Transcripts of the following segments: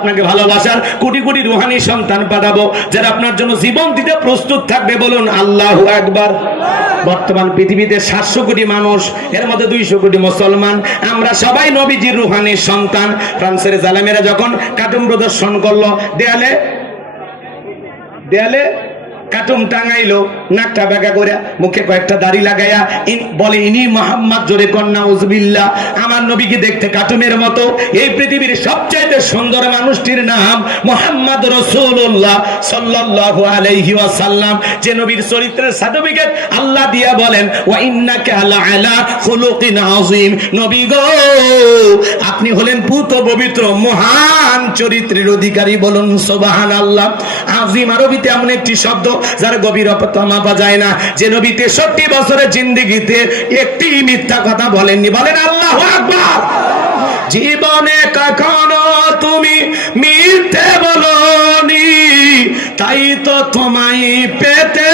আপনাকে ভালোবাসার কোটি কোটি রুহানি সন্তান পাঠাবো, যারা আপনার জন্য জীবন দিতে প্রস্তুত থাকবে বলুন, আল্লাহ একবার বর্তমান পৃথিবীতে সাতশো কোটি মানুষ, এর মধ্যে দুইশো কোটি মুসলমান। আমরা সবাই নবীজির রুহানির সন্তান। ফ্রান্সের জালেমেরা যখন কার্টুন প্রদর্শন করল। দেয়ালে? দেয়ালে? কাটুম টাঙাইলো, নাকটা বেগা করে মুখে কয়েকটা দাড়ি লাগাইয়া বলে, ইনি মোহাম্মদ জোরে কন্যা উজবিল্লা আমার নবীকে দেখতে কাটুমের মতো। এই পৃথিবীর সবচাইতে সুন্দর মানুষটির নাম মোহাম্মদ রসুল্লাহ সাল্লাল্লাহু আলাইহি ওয়াসাল্লাম। যে নবীর চরিত্রের সার্টিফিকেট আল্লাহ দিয়া বলেন, ওয়া ইন্নাকা আলা খুলুকিন আযীম। নবী গো, আপনি হলেন পুত পবিত্র, মহান চরিত্রের অধিকারী বলুন, সুবহানাল্লাহ। আজিম আরবিতে এমন একটি শব্দ যার গভীরতা মাপা যায় না। যে নবী তেষট্টি বছরের জিন্দিগিতে একটি মিথ্যা কথা বলেননি। বলেন আল্লাহ আকবার। জীবনে কখনো তুমি মিথ্যে বলনি। তাই তো তোমায় পেতে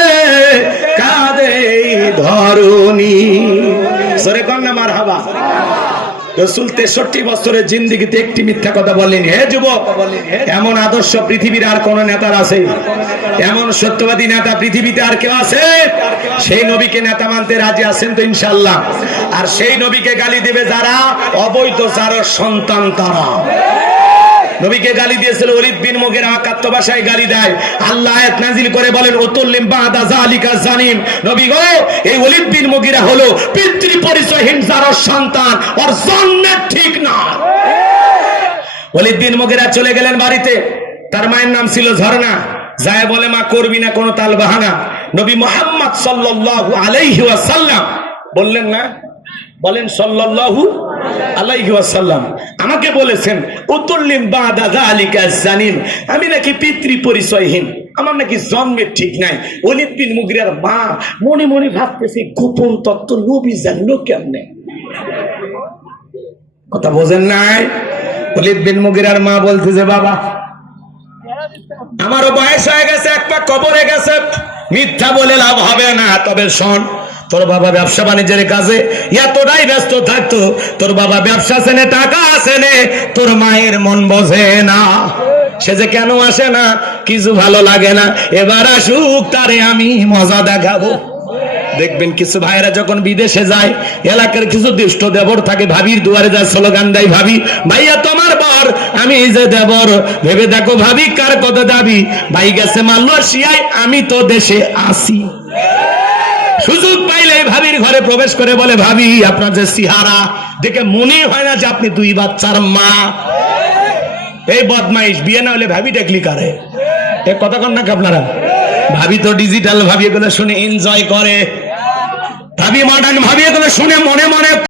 কাঁদে ধরুনি। সরে কন্যা মার হাবা রসুল তেষট্টি বছরের জিন্দিগিতে একটি মিথ্যা কথা বললেন হে যুবক, এমন আদর্শ পৃথিবীর আর কোন নেতার আছে? এমন সত্যবাদী নেতা পৃথিবীতে আর কেউ আছে? সেই নবীকে নেতা মানতে রাজি আছেন তো ইনশাল্লাহ আর সেই নবীকে গালি দেবে যারা? অবৈধ যারা সন্তান তারা। নবীকে গালি দিয়েছিল, ওলিদ বিন মুগের আকাত্ত ভাষায় গালি দেয়। আল্লাহ আয়াত নাজিল করে বলেন ওতুল্লিম বাদা জালিকা জানিম। নবী গো, এই ওলিদ বিন মুগিরা হলো পিতৃ পরিচয়হীন যারা সন্তান, ওর জন্মের ঠিক না। ওলিদ বিন মুগিরা চলে গেলেন বাড়িতে। তার মায়ের নাম ছিল ঝর্ণা যায় বলে, মা, করবি না কোনো তাল বাহানা। নবী মোহাম্মদ সাল্লাল্লাহু আলাইহি ওয়াসাল্লাম বললেন না বলেন সাল্লাল্লাহু আমাকে বলেছেন আমি নাকি পিতৃ পরিচয়হীন আমার নাকি জন্মের ঠিক নাই। বিন মুগরিয়ার মা মনে মনে গোপন তত্ত্ব নবী কেমনে? কথা বোঝেন নাই? ওলিদ বিন মুগিরার মা বলতেছে, বাবা, আমারও বয়স হয়ে গেছে, এক পা কবরে গেছে, মিথ্যা বলে লাভ হবে না। তবে শোন তোর বাবা ব্যবসা বাণিজ্যের কাজে এতটাই ব্যস্ত থাকতো, তোর বাবা ব্যবসা সেনে টাকা আসেনে তোর মায়ের মন বোঝে না। সে যে কেন আসে না, কিছু ভালো লাগে না। এবার আসুক, তারে আমি মজা দেখাবো। দেখবেন কিছু ভাইরা যখন বিদেশে যায়, এলাকার কিছু দুষ্ট দেবর থাকে, ভাবির দুয়ারে যায়, স্লোগান দেয়, ভাবি, ভাইয়া, তোমার বর, আমি যে দেবর, ভেবে দেখো, ভাবি, কার কত দাবি? ভাই গেছে মালয়েশিয়ায়, আমি তো দেশে আসি সুযোগ পাইলে ভাবির ঘরে প্রবেশ করে বলে, ভাবি, আপনার যে সিহারা, দেখে মনে হয় না যে আপনি দুই বাচ্চার মা। এই বদমাইশ, বিয়ে না হলে ভাবি ডেকলি কারে? এ কথা কন নাকি আপনারা? ভাবি তো ডিজিটাল ভাবি এগুলো শুনে এনজয় করে। ভাবি মডার্ন ভাবি এগুলো শুনে মনে মনে